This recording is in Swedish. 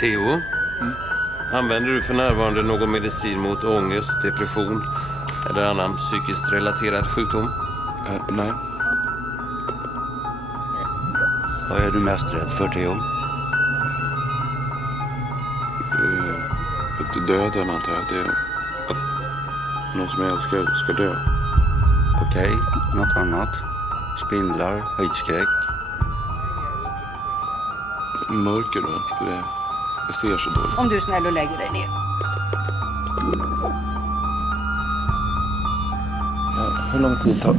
Theo, använder du för närvarande någon medicin mot ångest, depression eller annan psykiskt relaterad sjukdom? Nej. Vad är du mest rädd för, Theo? Döden, antar jag. Det är att någon som jag älskar ska dö. Okej, något annat? Spindlar, höjdskräck? Mörker då, för jag ser så dåligt. Om du är snäll och lägger dig ner. Hur lång tid tar...